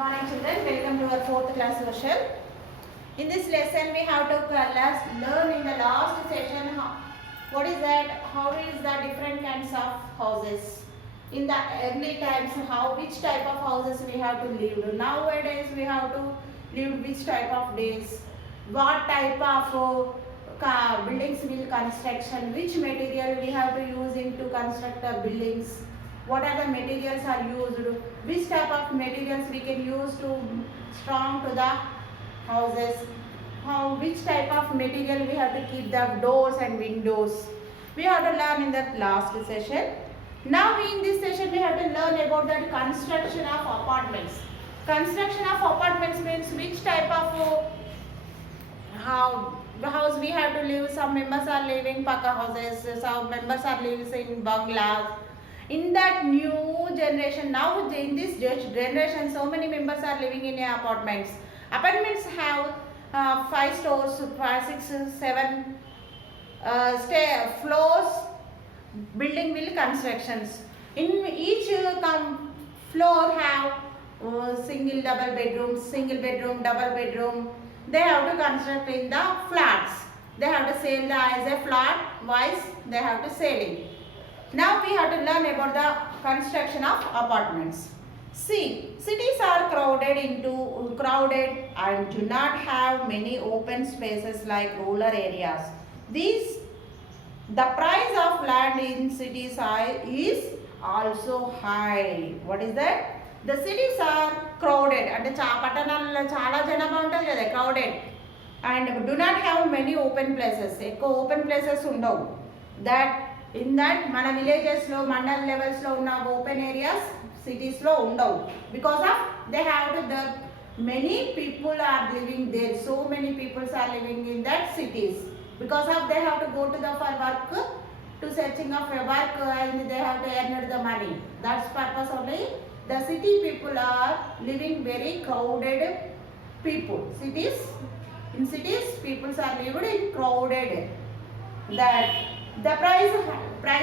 Morning children, welcome to our 4th class version. In this lesson we have to learn in the last session what is that, how is the different kinds of houses. In the early times, which type of houses we have to live. Nowadays we have to live which type of days, what type of buildings will construction, which material we have to use to construct the buildings. What are the materials are used, which type of materials we can use to strong to the houses, which type of material we have to keep the doors and windows. We have to learn in the last session. Now in this session we have to learn about the construction of apartments. Construction of apartments means which type of house we have to live. Some members are living paka houses, some members are living in bungalows. In that new generation, now in this generation, so many members are living in apartments. Apartments have 5 floors, 5, 6, 7 floors. Building will constructions. In each floor have single double bedroom, double bedroom. They have to construct in the flats. They have to sell as a flat wise. They have to sell it. Now we have to learn about the construction of apartments. See, cities are crowded and do not have many open spaces like rural areas. The price of land in cities is also high. What is that? The cities are crowded and పట్టణాలలో చాలా జనాభా ఉంటుంది కదా, crowded and do not have many open places. ఎక్కువ open places ఉండవు. In that మన villages లో mandal levels లో ఉన్న ఓపెన్ ఏరియాస్ సిటీస్ లో ఉండవు. Because of they have the many people are living there. So many people are living in that cities. Because of they have to go to the for work, to searching of a work, and they have to earn the money. That's purpose only. The city people are living very crowded people. In cities people are living in crowded. That the price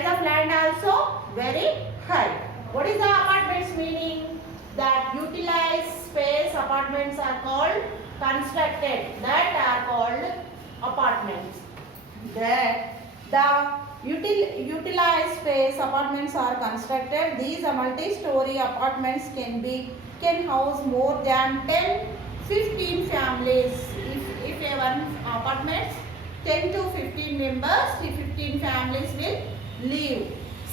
of land also very high. What is the apartments meaning? That utilized space apartments are called constructed. That are called apartments. The utilized space apartments are constructed. These multi-story apartments can house more than 10-15 families. If a one apartment 10 to 15 members, 15 families will live.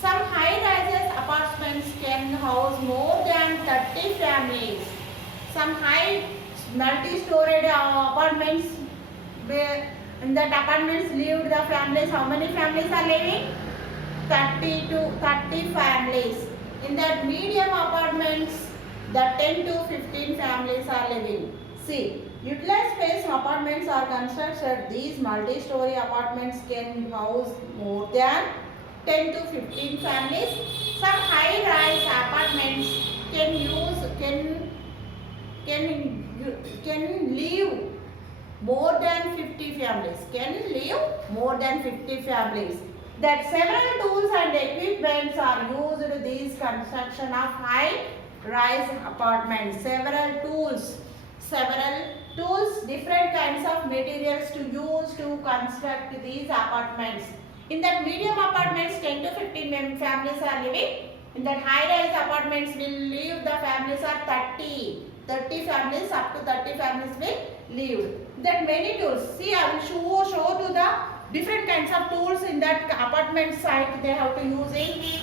Some high-rises apartments can house more than 30 families. Some high multi-storied apartments, where in that apartments live the families. How many families are living? 30 families. In that medium apartments, the 10 to 15 families are living. See, utilized space apartments are constructed. These multi-story apartments can house more than 10 to 15 families. Some high-rise apartments can live more than 50 families. That several tools and equipments are used in this construction of high-rise apartments. Several tools, different kinds of materials to use to construct these apartments. In that medium apartments, 10 to 15 families are living. In that high-rise apartments will live, the families are 30 families, up to 30 families will live. That many tools. See, I will show to the different kinds of tools in that apartment site they have to use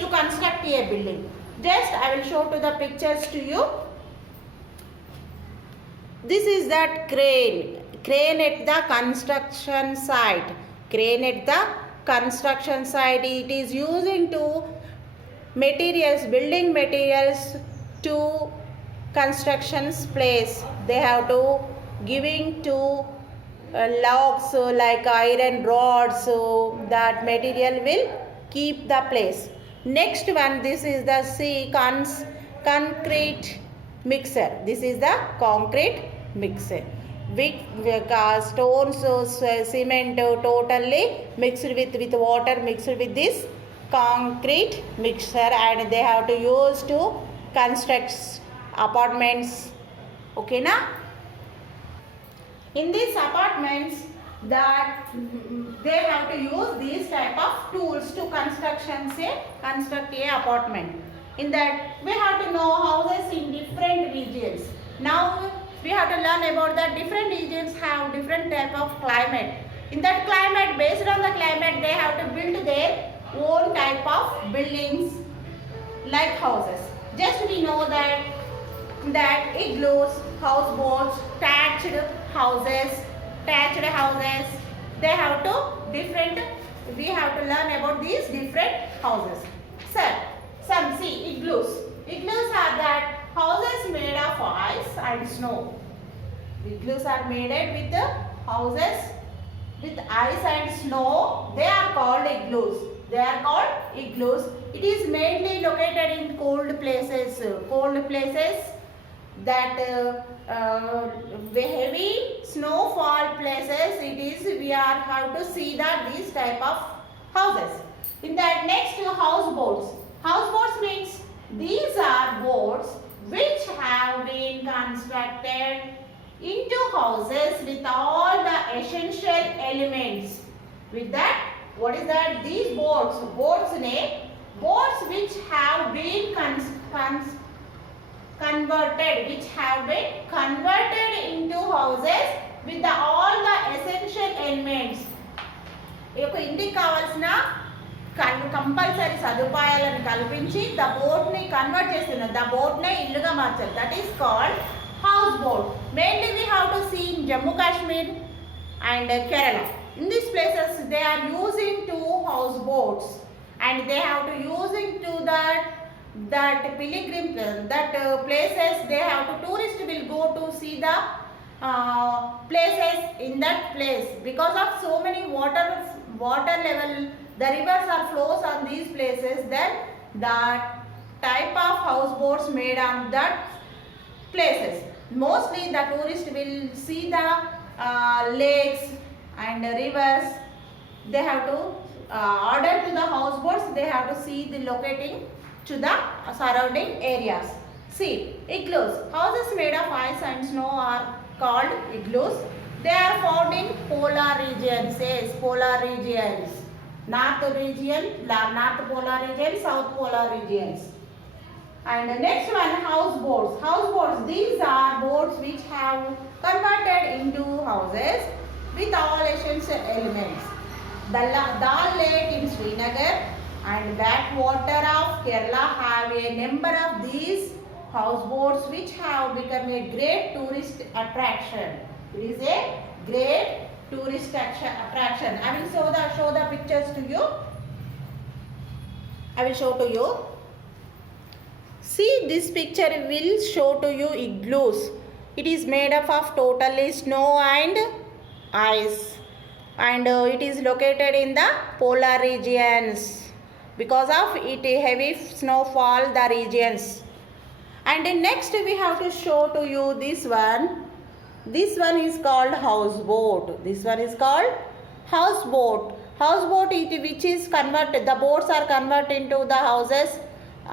to construct a building. Just I will show to the pictures to you. This is that crane at the construction site. It is using building materials to construction's place. They have to giving to logs like iron rods, so that material will keep the place. Next one, this is the concrete mixer. This is the concrete mixer. Stones, cement totally mixed with water, mixed with this concrete mixer, and they have to use to construct apartments Okay na? In these apartments that they have to use these type of tools to construct a apartment. In that we have to know houses in different regions. Now we have to learn about that different regions have different type of climate. In that climate, based on the climate, they have to build their own type of buildings like houses. Just we know that igloos, houseboats, houses, thatched houses, they have to we have to learn about these different houses. Sir, some see igloos. Igloos are that houses made of ice and snow. Igloos are made with the houses with ice and snow. They are called igloos. They are called igloos. It is mainly located in cold places that heavy snowfall places. We are have to see that these type of houses. In that next houseboats. Houseboats means these are boats which have been constructed into houses with all the essential elements. With that, what is that? These boats which have been converted into houses with all the essential elements. ఒక ఇంటికి కావాల్సిన compulsory సదుపాయాలను కల్పించి the బోట్ని convert చేస్తున్నారు. The బోట్నే ఇల్లుగా మార్చారు. That is called house boat. Mainly we have to see in Jammu Kashmir and Kerala. In these places they are using two house boats and they have to using to that pilgrim places they have to tourists will go to see the places in that place because of so many water level the rivers are flows on these places. Then that type of houseboats made on that places. Mostly the tourist will see the lakes and rivers. They have to order to the houseboats. They have to see the locating to the surrounding areas. See, igloos. Houses made of ice and snow are called igloos. They are found in polar regions. Yes, polar regions. North polar region, south polar regions. And the next one, houseboats. Houseboats. These are boats which have converted into houses with all essential elements. The Dal Lake in Srinagar and backwater of Kerala have a number of these houseboats which have become a great tourist attraction. It is a great tourist attraction. I will show the pictures to you. I will show to you. See, this picture will show to you igloos. It is made up of totally snow and ice and it is located in the polar regions because of it heavy snowfall the regions. And next we have to show to you this one. This one is called houseboat. This one is called houseboat. Houseboat which is converted, the boats are converted into the houses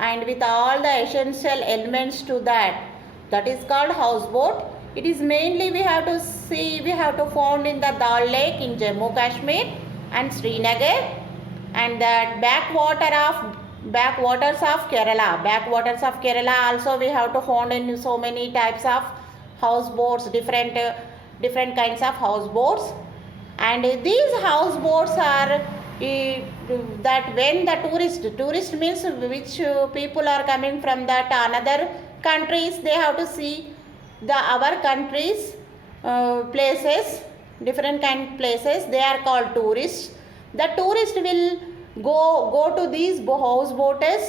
and with all the essential elements to that. That is called houseboat. It is mainly we have to found in the Dal Lake in Jammu Kashmir and Srinagar and that backwaters of Kerala. Backwaters of Kerala also we have to found in so many types of houseboats, different kinds of houseboats. And these houseboats are that when the tourist means which people are coming from that another countries, they have to see our country's places, different kind places. They are called tourists. The tourist will go to these houseboats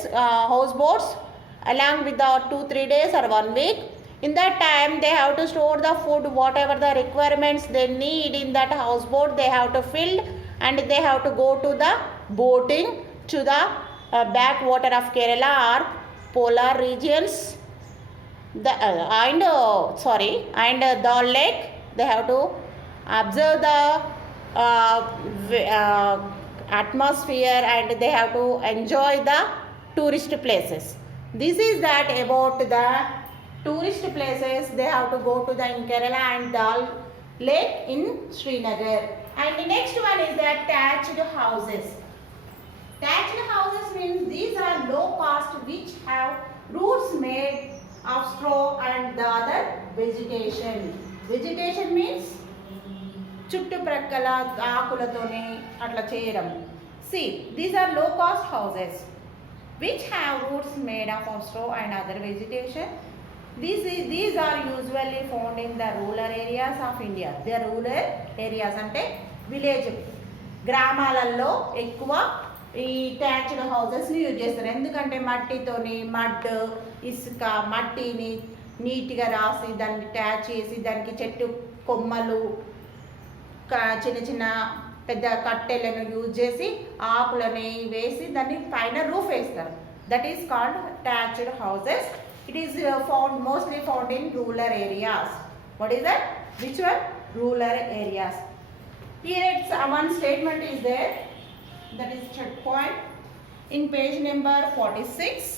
along with the 2-3 days or 1 week. In that time they have to store the food, whatever the requirements they need in that houseboat they have to fill and they have to go to the boating to the backwater of Kerala or polar regions. And Dal Lake they have to observe the atmosphere and they have to enjoy the tourist places. This is that about the tourist places, they have to go to the in Kerala and Dal Lake in Srinagar. And the next one is the thatched houses. Thatched houses means these are low cost which have roofs made of straw and the other vegetation. Vegetation means చుట్టుప్రక్కల ఆకులతోనే అట్లా చేయడం. See, these are low cost houses which have roofs made of straw and other vegetation. These are usually found in the rural areas of India. They are rural areas అంటే village గ్రామాలలో ఎక్కువ ఈ టాచ్డ్ హౌసెస్ని use చేస్తారు. ఎందుకంటే మట్టితోని mud ఇసుక మట్టిని నీట్గా రాసి దాన్ని ట్యాచ్ చేసి దానికి చెట్టు కొమ్మలు చిన్న చిన్న పెద్ద కట్టెలను యూజ్ చేసి ఆకులని వేసి దాన్ని పైన రూఫ్ వేస్తారు. That is called thatched houses. It is mostly found in rural areas. What is that? Which one? Rural areas. Here it's one statement is there. That is check point. In page number 46.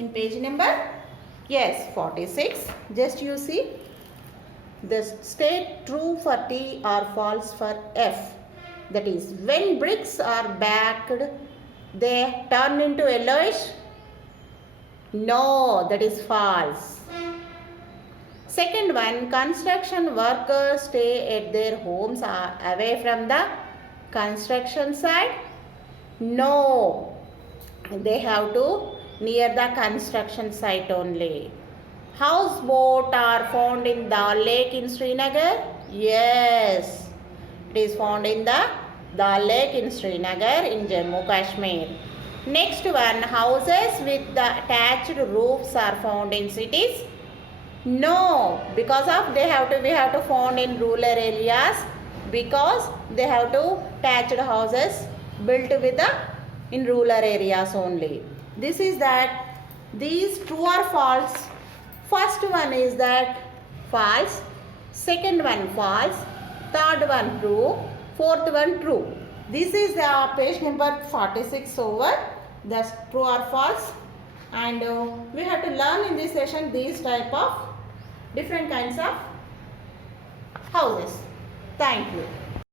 In page number 46. Just you see. The state true for T or false for F. That is when bricks are baked, they turn into yellowish. No, that is false. Second one, construction workers stay at their homes or away from the construction site. No, they have to near the construction site only. Houseboat are found in Dal Lake in Srinagar. Yes, it is found in the Dal Lake in Srinagar in Jammu Kashmir. Next one, houses with the attached roofs are found in cities. No, because of we have to found in rural areas because they have to thatched houses built with the in rural areas only. This is that these true or false. First one is that false, second one false, third one true, fourth one true. This is the page number 46 over. That's true or false. And we have to learn in this session these type of different kinds of houses. Thank you.